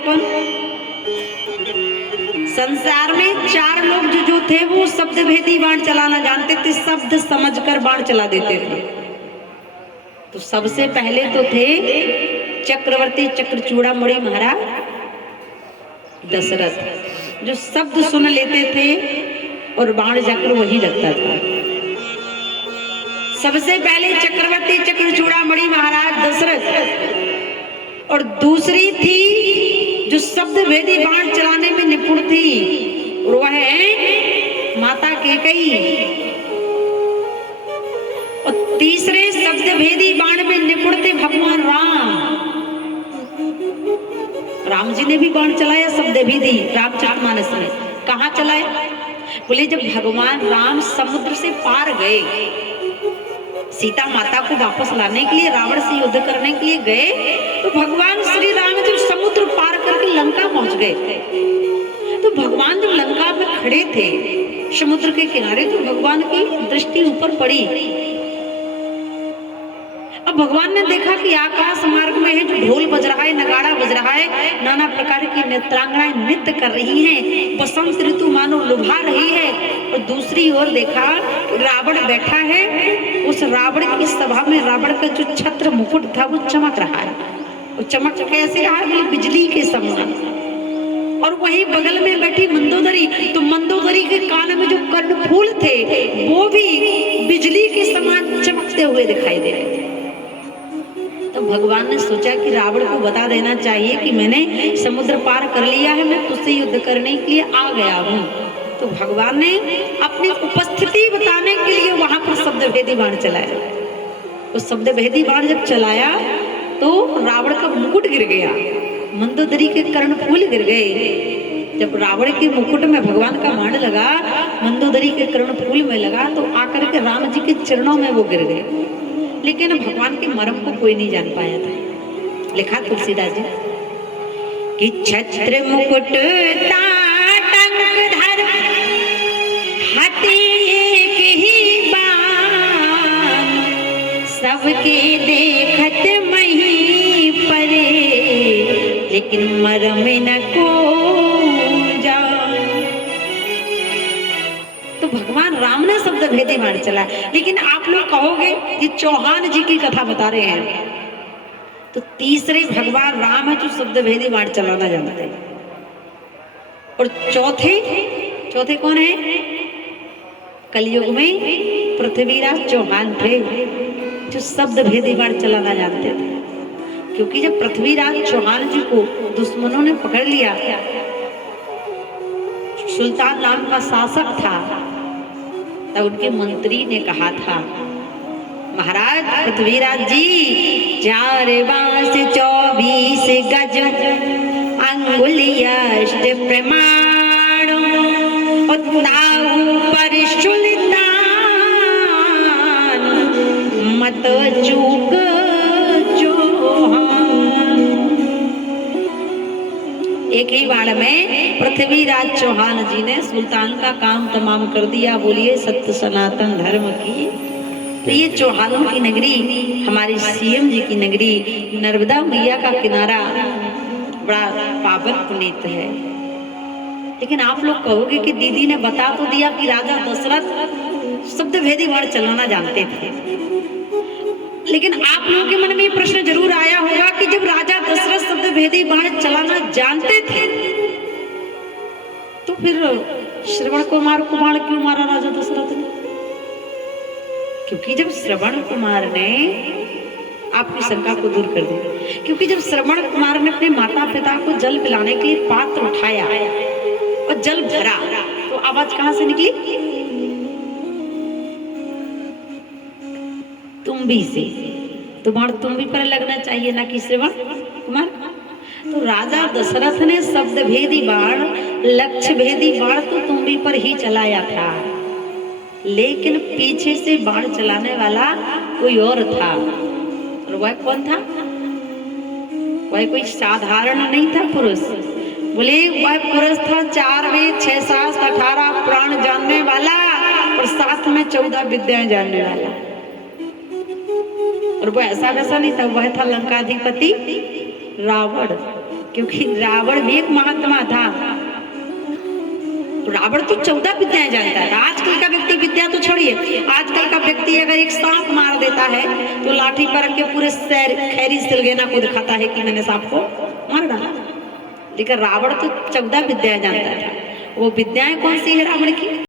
कौन? संसार में 4 लोग जो थे वो शब्द भेदी बाण चलाना जानते थे, शब्द समझकर बाण चला देते थे। तो सबसे पहले तो थे चक्रवर्ती चक्रचूड़ामणि महाराज दशरथ, जो शब्द सुन लेते थे और बाण जाकर वही लगता था। सबसे पहले चक्रवर्ती चक्रचूड़ामणि महाराज दशरथ, और दूसरी थी जो शब्द भेदी बाण चलाने में निपुण थी, और वह है माता कैकेयी। और तीसरे शब्द भेदी बाण में निपुण थे भगवान राम। राम जी ने भी बाण चलाया शब्द भेदी रामचरितमानस में। कहाँ चलाया? बोले जब भगवान राम समुद्र से पार गए, सीता माता को वापस लाने के लिए, रावण से युद्ध करने के लिए गए, तो भगवान श्री राम जब समुद्र पार करके लंका पहुंच गए, तो भगवान जब लंका में खड़े थे समुद्र के किनारे, तो भगवान की दृष्टि ऊपर पड़ी। अब भगवान ने देखा कि आकाश मार्ग में है जो ढोल बज रहा है, नगाड़ा बज रहा है, नाना प्रकार की नृत्यांगनाएं नृत्य कर रही हैं, बसंत ऋतु मानो लुभा रही है। और दूसरी ओर देखा रावण बैठा है, उस रावण की सभा में रावण का जो छत्र मुकुट था वो चमक रहा है। वो चमक कैसे रहा है? बिजली के समान। और वहीं बगल में बैठी मंदोदरी, तो मंदोदरी के कान में जो कर्णफूल थे वो भी बिजली के समान चमकते हुए दिखाई दे रहे थे। तो भगवान ने सोचा कि रावण को बता देना चाहिए कि मैंने समुद्र पार कर लिया है, मैं तुझसे युद्ध करने के लिए आ गया हूँ। तो भगवान ने अपनी उपस्थिति बताने के लिए वहां पर शब्द भेदी बाण चलाया। उस शब्द भेदी बाण जब चलाया तो रावण का मुकुट गिर गया, मंदोदरी के कर्णफूल गिर गए। जब रावण के मुकुट में भगवान का बाण लगा, मंदोदरी के कर्णफूल में लगा, तो आकर के राम जी के चरणों में वो गिर गए। लेकिन भगवान के मर्म को कोई नहीं जान पाया था। लिखा तुलसीदास जी कि छत्र मुकुट ताटंक धर हटे एक ही बाण, सबके देखत मही परे, लेकिन मर्म न को जान। तो भगवान राम ने शब्द भेदी बाण चला। लेकिन आप लोग कहोगे ये चौहान जी की कथा बता रहे हैं, तो तीसरे भगवान राम है जो शब्द भेदी बाण चलाना जानते हैं। और चौथे कौन है? कलयुग में पृथ्वीराज चौहान थे जो शब्द भेदी बाण चलाना जानते थे। क्योंकि जब पृथ्वीराज चौहान जी को दुश्मनों ने पकड़ लिया, सुल्तान नाम का शासक था, तब उनके मंत्री ने कहा था, महाराज पृथ्वीराज जी 4 बांस 24 गज अंगुलियष्ट प्रमाण, पर सुल्तान मत चूक चौहान। एक ही बाण में पृथ्वीराज चौहान जी ने सुल्तान का काम तमाम कर दिया। बोलिए सत्य सनातन धर्म की। तो ये चौहानों की नगरी, हमारी सीएम जी की नगरी, नर्मदा मैया का किनारा बड़ा पावन पुनीत है। लेकिन आप लोग कहोगे कि दीदी ने बता तो दिया कि राजा दशरथ शब्द भेदी बाण चलाना जानते थे। लेकिन आप लोगों के मन में ये प्रश्न जरूर आया होगा कि जब राजा दशरथ शब्द भेदी बाण चलाना जानते थे, तो फिर श्रवण कुमार को बाण क्यों मारा राजा दशरथ ने? क्योंकि जब श्रवण कुमार ने, आपकी शंका को दूर कर दिया, क्योंकि जब श्रवण कुमार ने अपने माता पिता को जल पिलाने के लिए पात्र उठाया और जल भरा, तो आवाज कहां से निकली? तुम्बी से। तो बाण तुम्बी पर लगना चाहिए, ना कि श्रवण कुमार। तो राजा दशरथ ने शब्द भेदी बाण, लक्ष्य भेदी बाण तो तुम्बी पर ही चलाया था, लेकिन पीछे से बाण चलाने वाला कोई और था। और वह कौन था? वह कोई साधारण नहीं था पुरुष। बोले वह पुरुष था 4 वेद 6 शास्त्र 18 पुराण जानने वाला, और साथ में 14 विद्याएं जानने वाला। और वो ऐसा वैसा नहीं था, वह था लंकाधिपति रावण। क्योंकि रावण भी एक महात्मा था। रावण तो 14 विद्याएं जानता है। आजकल का व्यक्ति विद्या तो छोड़िए, आजकल का व्यक्ति अगर एक सांप मार देता है तो लाठी पर रख के पूरे शहर खैरी सिलगेना को दिखाता है कि मैंने सांप को मार डाला। लेकिन रावण तो 14 विद्याएं जानता था। वो विद्याएं कौन सी है रावण की?